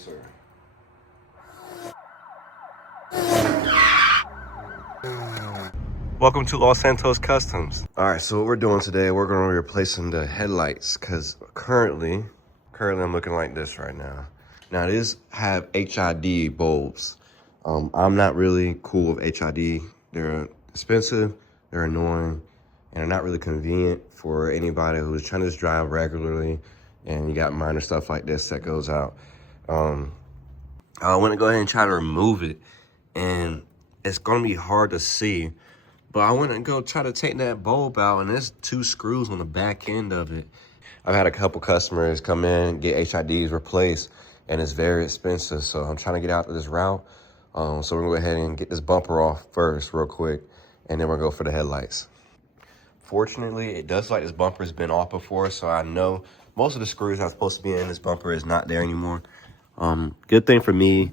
Yes, sir. Welcome to Los Santos Customs. All right, so what we're doing today, we're going to be replacing the headlights because currently I'm looking like this right now. Now, these have HID bulbs. I'm not really cool with HID. They're expensive, they're annoying, and they're not really convenient for anybody who's trying to just drive regularly and you got minor stuff like this that goes out. I want to go ahead and try to remove it, and it's going to be hard to see. But I went and go try to take that bulb out, and there's 2 screws on the back end of it. I've had a couple customers come in, get HIDs replaced, and it's very expensive. So I'm trying to get out of this route. So we're gonna go ahead and get this bumper off first real quick, and then we're gonna go for the headlights. Fortunately, it does like this bumper's been off before, so I know most of the screws that are supposed to be in this bumper is not there anymore. Good thing for me.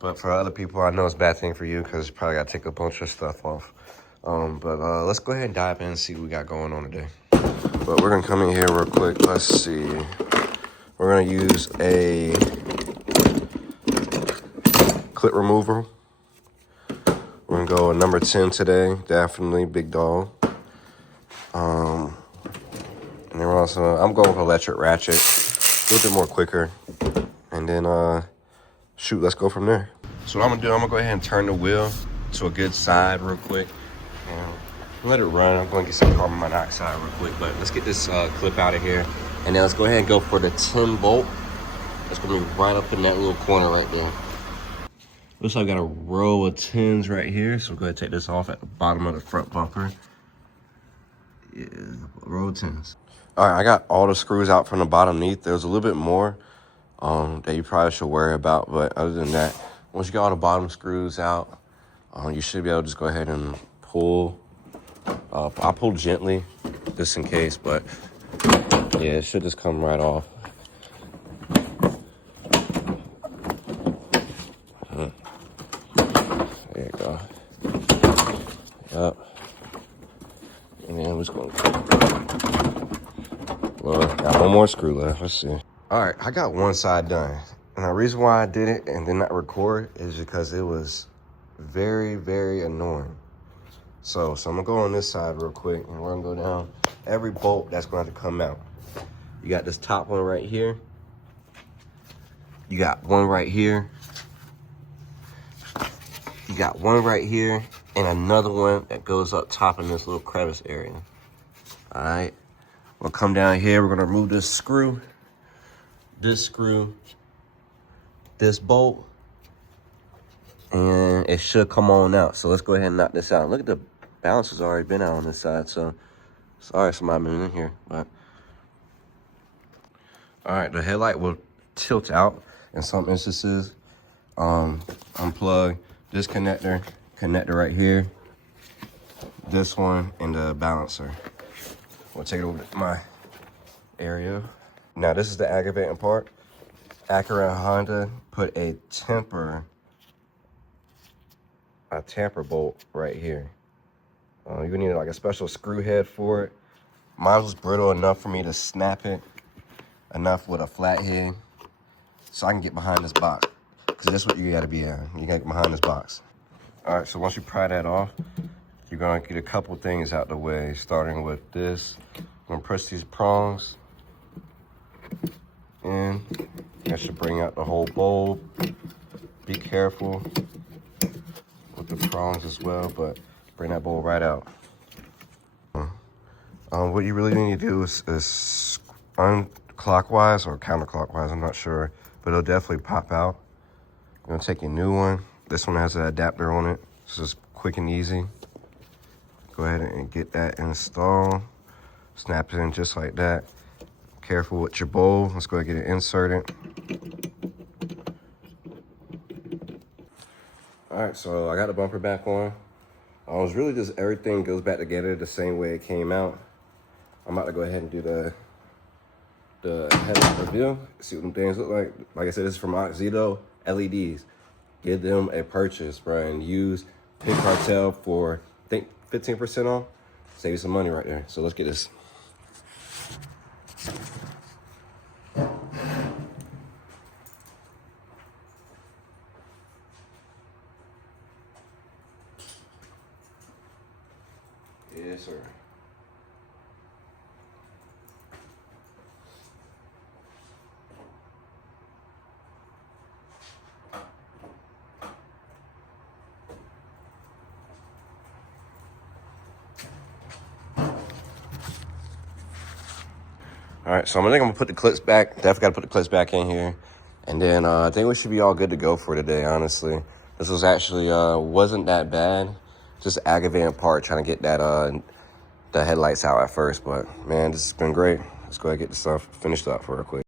But for other people, I know it's a bad thing for you because you probably got to take a bunch of stuff off. Let's go ahead and dive in and see what we got going on today. But we're going to come in here real quick. Let's see. We're going to use a clip remover. We're going to go with number 10 today. Definitely big dog. And then we're also, I'm going with electric ratchet. A little bit more quicker. And then, shoot, let's go from there. So what I'm gonna do, I'm gonna go ahead and turn the wheel to a good side real quick. Let it run. I'm gonna get some carbon monoxide real quick, but let's get this clip out of here. And then let's go ahead and go for the 10 bolt. It's gonna be right up in that little corner right there. Looks like I got a row of 10s right here. So we'll go ahead and take this off at the bottom of the front bumper. Yeah, row of 10s. All right, I got all the screws out from the bottom neath. There's a little bit more that you probably should worry about, but other than that, once you got all the bottom screws out, you should be able to just go ahead and pull. I'll pull gently, just in case, but yeah, it should just come right off. There you go. Yep. And then we're just going to... Well, got one more screw left. Let's see. All right, I got one side done. And the reason why I did it and did not record is because it was very, very annoying. So I'm gonna go on this side real quick and we're gonna go down every bolt that's going to come out. You got this top one right here. You got one right here. You got one right here and another one that goes up top in this little crevice area. All right, we'll come down here. We're gonna remove this screw, this bolt, and it should come on out. So let's go ahead and knock this out. Look at the balance has already been out on this side, so sorry somebody been in here, but all right, the headlight will tilt out in some instances. Unplug this connector right here, this one, and the balancer. We'll take it over to my area. Now this is the aggravating part. Acura and Honda put a tamper bolt right here. You need like a special screw head for it. Mine was brittle enough for me to snap it enough with a flat head so I can get behind this box. Because that's what you gotta be in. You gotta get behind this box. All right, so once you pry that off, you're gonna get a couple things out the way, starting with this. I'm gonna press these prongs in. That should bring out the whole bulb. Be careful with the prongs as well, but bring that bulb right out. What you really need to do is unclockwise or counterclockwise, I'm not sure, but it'll definitely pop out. You're gonna take a new one. This one has an adapter on it. This is quick and easy. Go ahead and get that installed. Snap it in just like that. Careful with your bowl. Let's go ahead and get it inserted. All right, so I got the bumper back on. It was really just everything goes back together the same way it came out. I'm about to go ahead and do the headlight review, see what them things look like. Like I said, this is from Auxito LEDs. Give them a purchase, bro, and use Pink Cartel for, I think, 15% off. Save you some money right there. So let's get this. Yes, sir. All right, so I think I'm gonna put the clips back. Definitely gotta put the clips back in here. And then I think we should be all good to go for today, honestly. This was actually, wasn't that bad. Just aggravating part, trying to get that, the headlights out at first. But man, this has been great. Let's go ahead and get this stuff finished up real quick.